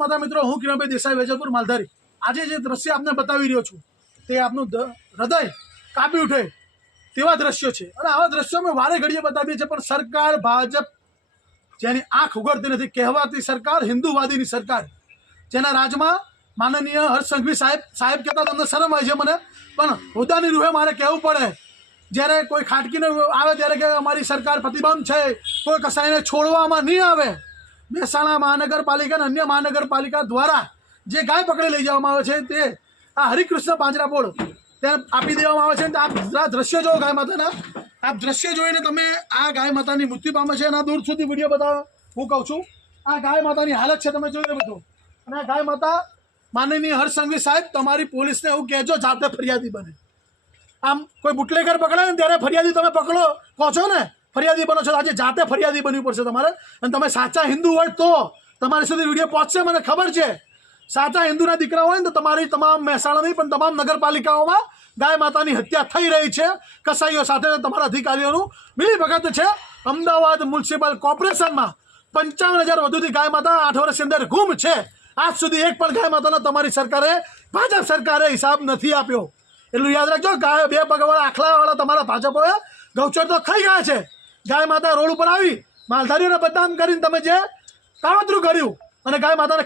માતા મિત્રો, હું કિરણભાઈ દેસાઈ, વેજલપુર, માલધારી. આજે જે દ્રશ્ય આપને બતાવી રહ્યો છું તે આપનું હૃદય કાપી ઉઠે તેવા દ્રશ્યો છે. અને આવા દ્રશ્યો અમે વારે ઘડીએ બતાવીએ છીએ, પણ સરકાર ભાજપ જેની આંખ ઉઘડતી નથી, કહેવાતી સરકાર હિન્દુવાદીની સરકાર, જેના રાજમાં માનનીય હર્ષ સંઘવી સાહેબ કહેતા તમને શરમ આવે છે મને, પણ હોદ્દાની રૂહે મારે કહેવું પડે. જ્યારે કોઈ ખાટકીને આવે ત્યારે કે અમારી સરકાર પ્રતિબંધ છે, કોઈ કસાઈને છોડવામાં નહીં આવે. મહેસાણા મહાનગરપાલિકા અને અન્ય મહાનગરપાલિકા દ્વારા જે ગાય પકડી લઈ જવામાં આવે છે તે આ હરિકૃષ્ણ પાંજરાપોળ તેને આપી દેવામાં આવે છે. આપ દ્રશ્ય જોવો ગાય માતાના, આપ દ્રશ્ય જોઈને તમે આ ગાય માતાની મૃત્યુ પામે છે એના દૂર સુધી વિડીયો બતાવો. હું કહું છું આ ગાય માતાની હાલત છે, તમે જોઈ બધું. અને આ ગાય માતા માનનીય હર્ષ સંઘવી સાહેબ, તમારી પોલીસને એવું કહેજો જાતે ફરિયાદી બને. આમ કોઈ બુટલેગર પકડે ને ત્યારે ફરિયાદી તમે પકડો કહો છો ને, ફરિયાદી બનો છો. આજે જાતે ફરિયાદી બનવું પડશે તમારે. અને તમે સાચા હિન્દુ હોય તો તમારી સુધી વિડીયો પહોંચશે, મને ખબર છે. સાચા હિન્દુના દીકરા હોય ને તો તમારી તમામ મહેસાણા નહીં પણ તમામ નગરપાલિકાઓમાં ગાય માતાની હત્યા થઈ રહી છે. કસાઈઓ સાથે તમારા અધિકારીઓનું મિલીભગત છે. અમદાવાદ મ્યુનિસિપલ કોર્પોરેશનમાં 55,000 વધુથી ગાય માતા 8 વર્ષની અંદર ગુમ છે. આજ સુધી એક પણ ગાય માતાનો તમારી સરકારે, ભાજપ સરકારે હિસાબ નથી આપ્યો. એટલું યાદ રાખજો. ગાય 2 પગવાળા આખલાવાળા તમારા ભાજપોએ ગૌચર તો ખાઈ ગયા છે. ગાય માતા રોડ ઉપર આવી માલધારીઓને બદનામ કરીને તમે જે કાવતરું કર્યું અને ગાય માતાને